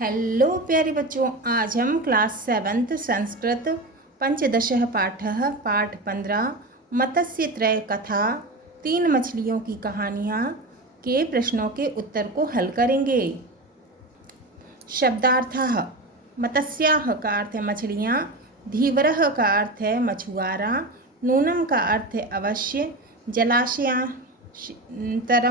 Hello प्यारे बच्चों, आज हम क्लास 7 संस्कृत पंचदशः पाठः पाठ 15 मत्स्य त्रय कथा 3 मछलियों की कहानियाँ के प्रश्नों के उत्तर को हल करेंगे। शब्दार्थः मत्स्याः का अर्थ है मछलियाँ, धीवरः का अर्थ है मछुआरा, नूनम का अर्थ है अवश्य, जलाशयांतरम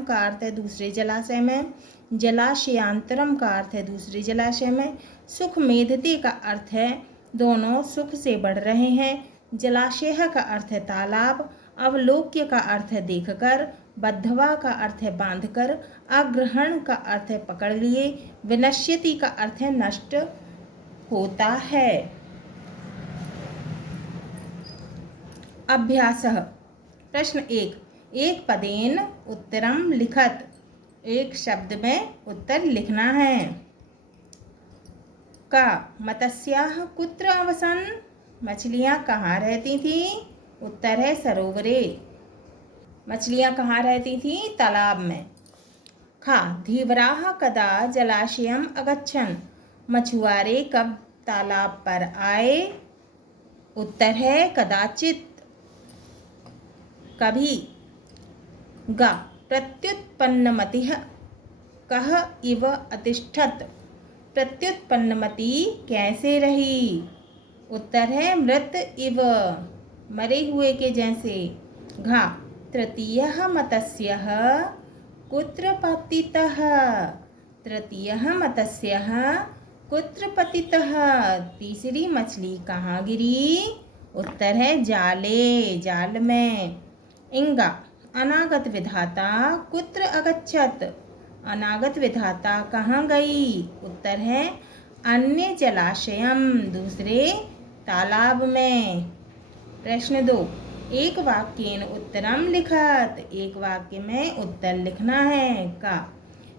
का अर्थ है दूसरे जलाशय में, जलाशयांतरम का अर्थ है दूसरे जलाशय में, सुख मेधते का अर्थ है दोनों सुख से बढ़ रहे हैं, जलाशय का अर्थ है तालाब, अवलोक्य का अर्थ है देखकर, बद्धवा का अर्थ है बांधकर, आग्रहण का अर्थ है पकड़ लिए, विनश्यति का अर्थ है नष्ट होता है। अभ्यासः प्रश्न 1, एक पदेन उत्तरम लिखत, एक शब्द में उत्तर लिखना है। का मत्स्याः कुत्र अवसन्, मछलियाँ कहाँ रहती थी? उत्तर है सरोवरे। मछलियाँ कहाँ रहती थी? तालाब में। खा धीवराः कदा जलाशयम् अगच्छन्, मछुआरे कब तालाब पर आए? उत्तर है कदाचित, कभी। गा प्रत्युत्पन्नमतिः कः इव अतिष्ठत्, प्रत्युत्पन्नमति कैसे रही? उत्तर है मृत इव, मरे हुए के जैसे। घा तृतीयः मत्स्यः कुत्र पतितः, तृतीयः मत्स्यः कुत्र पतितः, तीसरी मछली कहाँ गिरी? उत्तर है जाले, जाल में। इंगा अनागत विधाता कुत्र अगच्छत्, अनागत विधाता कहाँ गई? उत्तर है अन्य जलाशयम, दूसरे तालाब में। प्रश्न 2, एक वाक्येन उत्तरम लिखत, एक वाक्य में उत्तर लिखना है। का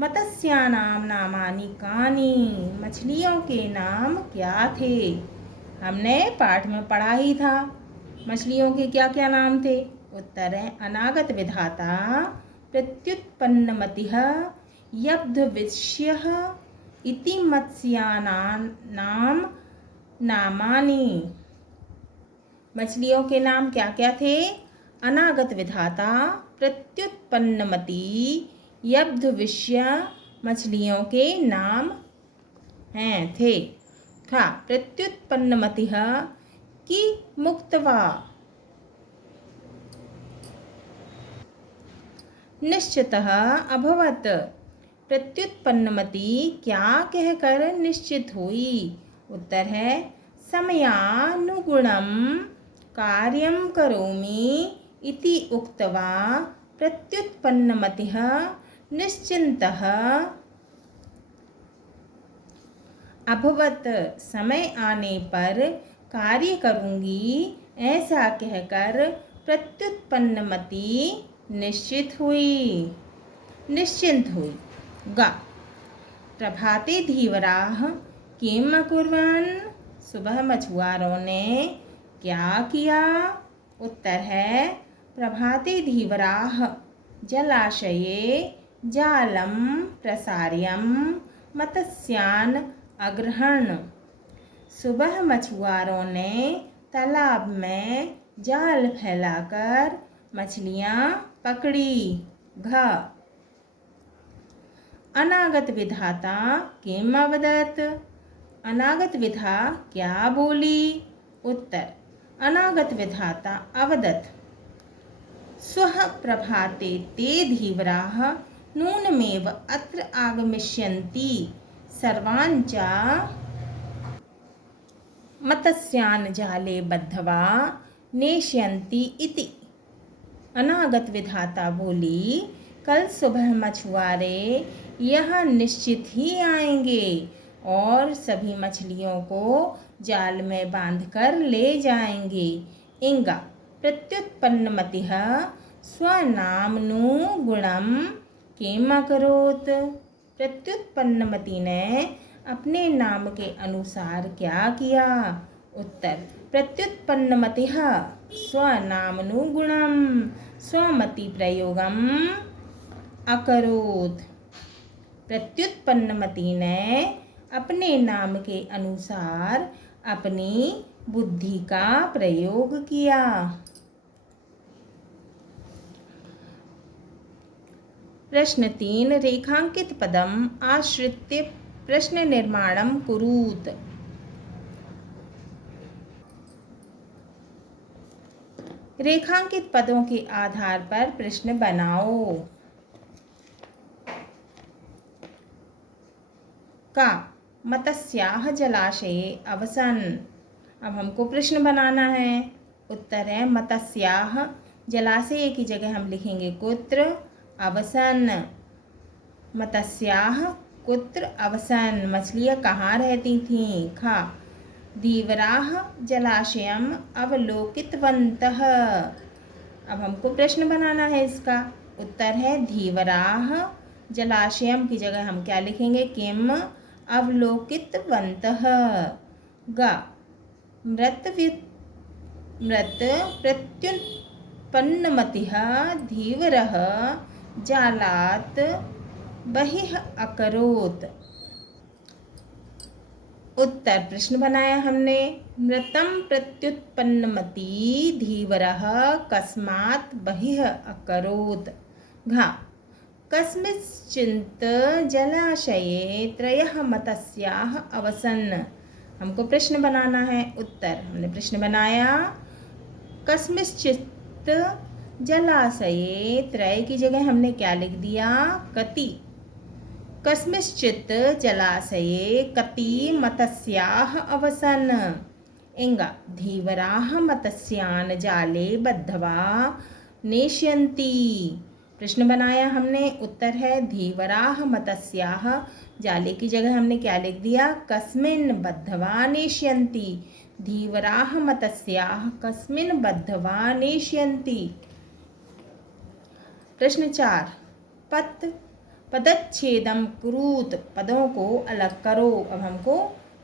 मत्स्यानां नामानि कानि, मछलियों के नाम क्या थे? हमने पाठ में पढ़ा ही था मछलियों के क्या क्या नाम थे। उत्तर है अनागत विधाता, प्रत्युत्पन्नमतिः, यब्धविष्यः इति मत्स्यानां नामानि। मछलियों के नाम क्या क्या थे? अनागत विधाता, प्रत्युत्पन्नमति, यब्धविष्य मछलियों के नाम थे। खा प्रत्युत्पन्नमतिः की मुक्तवा, निश्चितः अभवत्, प्रत्युत्पन्नमति क्या कहकर निश्चित हुई? उत्तर है समयानुगुणं कार्यं करोमि इति उक्त्वा प्रत्युत्पन्नमतिः निश्चिन्तः अभवत्, समय आने पर कार्य करूँगी ऐसा कहकर प्रत्युत्पन्नमति निश्चित हुई, निश्चिंत हुई। गा प्रभाते धीवराः किम् अकुर्वन्, सुबह मछुआरों ने क्या किया? उत्तर है प्रभाते धीवराः जलाशये जालं प्रसार्यं मत्स्यान् अग्रहन्, सुबह मछुआरों ने तालाब में जाल फैलाकर मछलियाँ पकड़ी। घ अनागत विधाता किम अवदत्, अनागत विधा क्या बोली? उत्तर अनागत विधाता अवदत् स्वः प्रभाते ते धीवराः नूनमेव अत्र आगमिष्यन्ति, सर्वान् च मत्स्यान् जाले बद्धवा नेष्यन्ति इति। अनागत विधाता बोली कल सुबह मछुआरे यह निश्चित ही आएंगे और सभी मछलियों को जाल में बांधकर ले जाएंगे। इंगा प्रत्युत्पन्नमतिः स्वनामनुगुणं किम् अकरोत्, प्रत्युत्पन्नमति ने अपने नाम के अनुसार क्या किया? उत्तर प्रत्युत्पन्नमतिः स्वनामनुगुणं स्वमति प्रयोगम् अकरोत्, प्रत्युत्पन्नमति ने अपने नाम के अनुसार अपनी बुद्धि का प्रयोग किया। प्रश्न 3 रेखांकित पदम आश्रित्य प्रश्न निर्माणम कुरुत। रेखांकित पदों के आधार पर प्रश्न बनाओ। का मत्स्याः जलाशये अवसन्। अब हमको प्रश्न बनाना है। उत्तर है मत्स्याः, जलाशय की जगह हम लिखेंगे कुत्र, अवसन्। मत्स्याः कुत्र अवसन्, मछलियाँ कहाँ रहती थीं। खा धीवराः जलाशयम् अवलोकितवन्तः। अब हमको प्रश्न बनाना है इसका। उत्तर है धीवराः, जलाशयम की जगह हम क्या लिखेंगे, किम अवलोकितवन्तः। गा मृत प्रत्युत्पन्नमतिः धीवरः जालात् बहिः अकरोत्। उत्तर प्रश्न बनाया हमने। मृतं प्रत्युत्पन्नमति धीवरः कस्मात् बहिः अकरोत्। घा कस्मिंश्चित् जलाशये त्रयः मत्स्याः अवसन्। हमको प्रश्न बनाना है। उत्तर हमने प्रश्न बनाया। कस्मिंश्चित् जलाशये, त्रय की जगह हमने क्या लिख दिया, कति। कस्मिंश्चित् जलाशये कति मत्स्याः अवसन्। इंगा धीवराः मत्स्यान् जाले बद्ध्वा नेष्यन्ति। प्रश्न बनाया हमने। उत्तर है धीवराः मत्स्याः, जाले की जगह हमने क्या लिख दिया, कस्मिन् बद्ध्वा नेष्यन्ति। धीवराः मत्स्याः कस्मिन् बद्ध्वा नेष्यन्ति। प्रश्न 4 पदच्छेदम कुरुत। पदों को अलग करो। अब हमको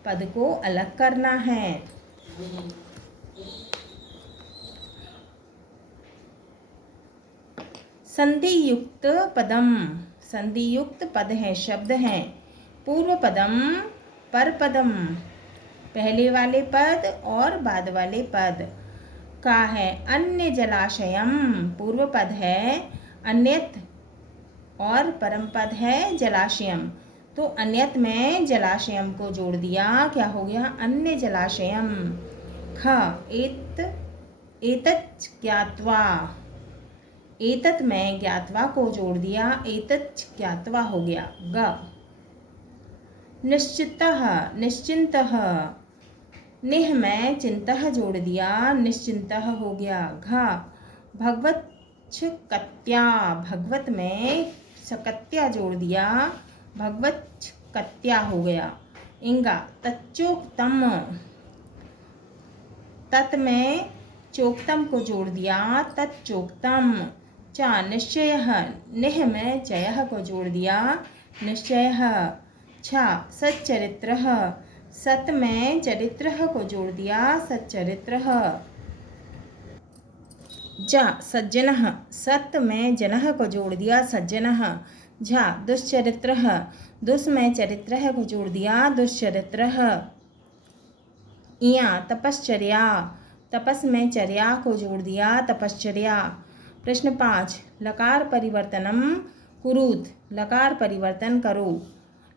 पद को अलग करना है। संधि युक्त पदम, संधि युक्त पद है, शब्द हैं। पूर्व पदम, पर पदम, पहले वाले पद और बाद वाले पद। का है अन्य जलाशयम, पूर्व पद है अन्यत और परम पद है जलाशयम। तो अन्यत में जलाशयम को जोड़ दिया, क्या हो गया, अन्य जलाशयम। ख एतच् ज्ञात्वा, एतत् में ज्ञात्वा को जोड़ दिया, एतच् ज्ञात्वा हो गया। ग निश्चितः, निश्चिन्तः, निह में चिंतः जोड़ दिया, निश्चिन्तः हो गया। घ भगवच्छकत्या, भगवत में सकत्या जोड़ दिया, भगवच्छकत्या हो गया। इंगा तच्चोक्तम, तत् में चोक्तम को जोड़ दिया, तच्चोक्तम। चा निश्चयः, निह में चयः को जोड़ दिया, निश्चयः। छा सच्चरित्रः, सत में चरित्रः को जोड़ दिया, सच्चरित्रः। जा सज्जनः, सत में जनः को जोड़ दिया, सज्जनः। झा दुश्चरित्रः, दुस् में चरित्रः को जोड़ दिया, दुश्चरित्रः। इया तपश्चर्या, तपस में चर्या को जोड़ दिया, तपश्चर्या। प्रश्न 5 लकार परिवर्तनम कुरुत। लकार परिवर्तन करो।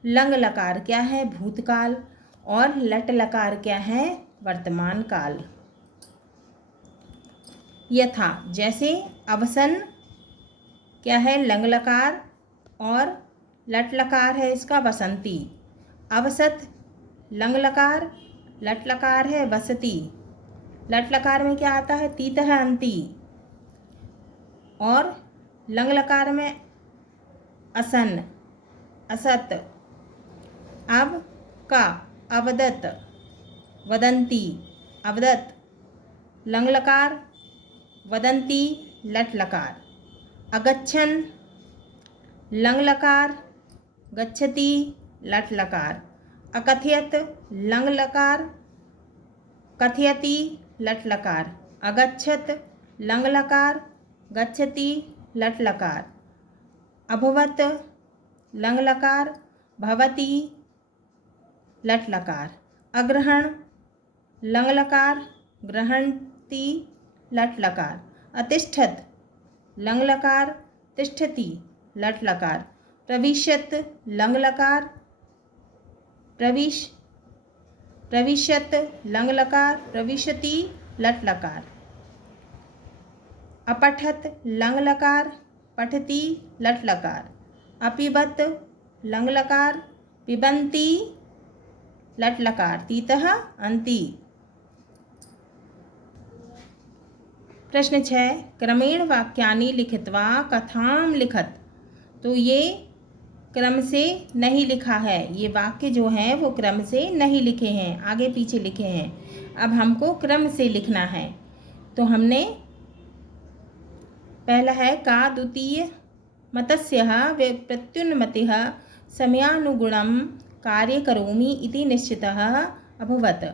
लंग लकार क्या है, भूतकाल, और लट लकार क्या है, वर्तमान काल। यथा जैसे, अवसन क्या है, लंग लकार, और लट लकार है इसका वसंती। अवसत लंग लकार, लट लकार है वसती। लट लकार में क्या आता है, तीतः अंती, और लंग लकार में असन, असत। अब का अवदत, वदंती, अवदत लंग लकार, वदंती लट लकार। अगच्छन लंग लकार, गच्छति लट लकार। अकथयत लंग लकार, कथयति लट लकार। अगच्छत लंग लकार, गच्छति लट लकार। अभवत लंग लकार, भवति लट लकार। अग्रहण लंग लकार ग्रहणति लट लकार। अतिष्ठत लंग लकार तिष्ठति लट लकार। प्रविशत लंग लकार प्रविशत लंग लकार प्रविशति लट लकार। अपठत लंग लकार पठति लट लकार। अपिबत लंग लकार पिबन्ति लट लकार। तीतः अन्ति। प्रश्न 6 क्रमेण वाक्यानि लिखित्वा कथां लिखत। तो ये क्रम से नहीं लिखा है, ये वाक्य जो हैं वो क्रम से नहीं लिखे हैं, आगे पीछे लिखे हैं। अब हमको क्रम से लिखना है। तो हमने पहला है का द्वितीय मतस्यः प्रत्युन्मतिः समयानुगुणं कार्य करोमि इति निश्चितः अभवत्।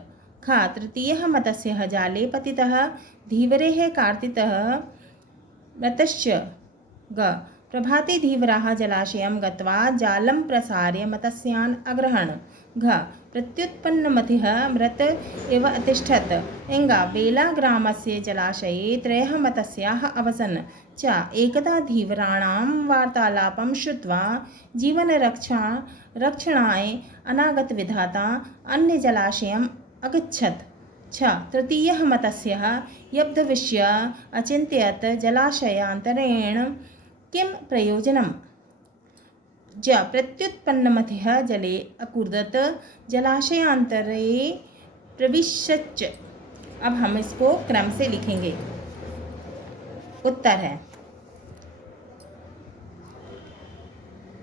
ख तृतीयः मतस्यः जाले पतितः धीवरेः कार्तितः मृतश्च। ग प्रभाते धीवराः जलाशयं गत्वा जालं प्रसार्य मत्स्यान् अग्रहण। घ प्रत्युत्पन्नमतिः मृत इव अतिष्ठत्। एङ्गा बेलाग्रामस्य जलाशये 3 मत्स्याः अवसन्। च एकदा धीवराणां वार्तालापं श्रुत्वा जीवनरक्षणाय अनागतविधाता अन्यजलाशयम् अगच्छत्। छ तृतीयः मत्स्यः यब्धविष्य अचिन्तयत् जलाशयान्तरेण किं प्रयोजनम्। ज प्रत्युत्पन्नमतिः जले अकूर्दत जलाशयान्तरे प्रविशच्च। अब हम इसको क्रम से लिखेंगे। उत्तर है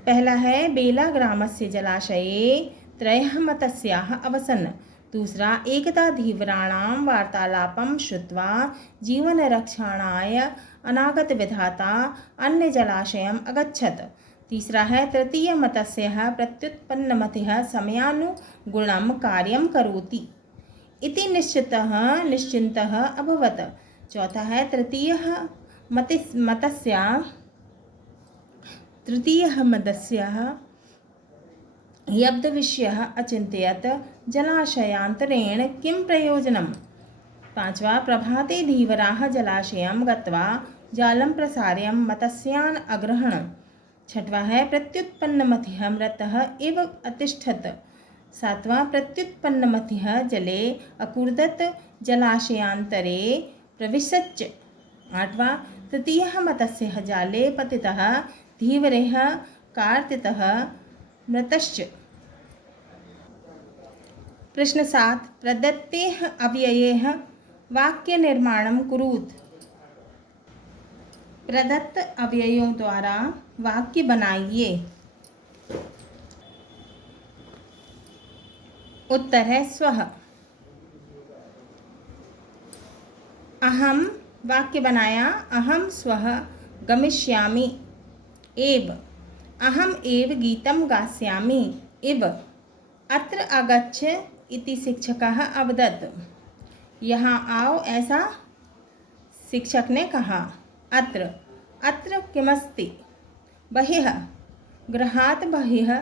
पहला है बेलाग्रामस्य जलाशये 3 मत्स्याः अवसन्। दूसरा एकदा धीवराणां वार्तालापं श्रुत्वा जीवनरक्षणाय अनागतविधाता अन्यजलाशयम् अगच्छत्। तीसरा है तृतीय मत्स्यः प्रत्युत्पन्नमतिः समयानुगुणं कार्यं करोति इति निश्चिन्तः अभवत्। चौथा है तृतीयः मत्स्यः यब्धविष्यः अचिन्तयत् जलाशयान्तरेण किं प्रयोजनम्। पांचवा प्रभाते धीवराः जलाशयं गत्वा जालं प्रसार्य मत्स्यान् अग्रहण। छठवा है प्रत्युत्पन्नमतिः मृतः इव अतिष्ठत्। सातवां प्रत्युत्पन्नमतिः जले अकूर्दत जलाशयान्तरे प्रविशच्च। आठवां तृतीयः मत्स्यः जाले पतितः धीवरेः कार्तितः मृतश्च। प्रश्न 7 प्रदत्तेः अव्ययैः वाक्यनिर्माणं कुरुत। प्रदत्त अव्ययों द्वारा वाक्य बनाइए। उत्तर है स्वः। अहम वाक्य बनाया अहम स्वः गमिष्यामि। एव अहम एव गीतं गास्यामि। इव अत्र आगच्छ इति शिक्षकः अवदत्। यहाँ आओ ऐसा शिक्षक ने कहा। अत्र किमस्ति। बहिः गृहात् बहिः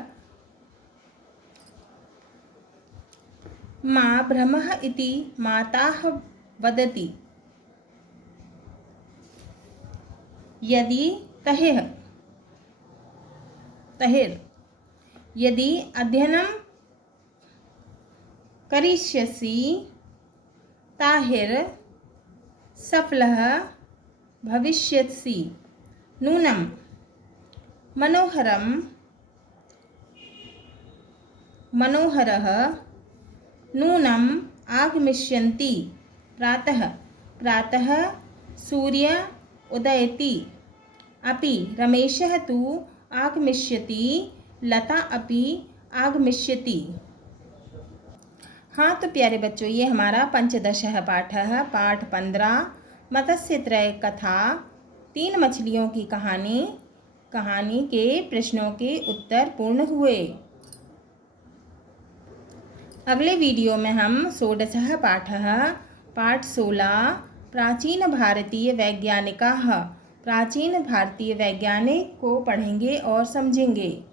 मा भ्रमः इति माता वदति। यदि तहिर् यदि अध्ययनं करिष्यसि ताहिर् सफलः भविष्यसि। नूनं मनोहरः नूनम् आगमिष्यन्ति। प्रातः सूर्य उदयति। अपि रमेशः तु आगमिष्यति। लता अपि आगमिष्यति। हाँ तो प्यारे बच्चों, ये हमारा पंचदशः पाठः पाठ 15 मत्स्यत्रय कथा 3 मछलियों की कहानी के प्रश्नों के उत्तर पूर्ण हुए। अगले वीडियो में हम षोडशः पाठः पाठ 16 प्राचीन भारतीय वैज्ञानिकाः प्राचीन भारतीय वैज्ञानिक को पढ़ेंगे और समझेंगे।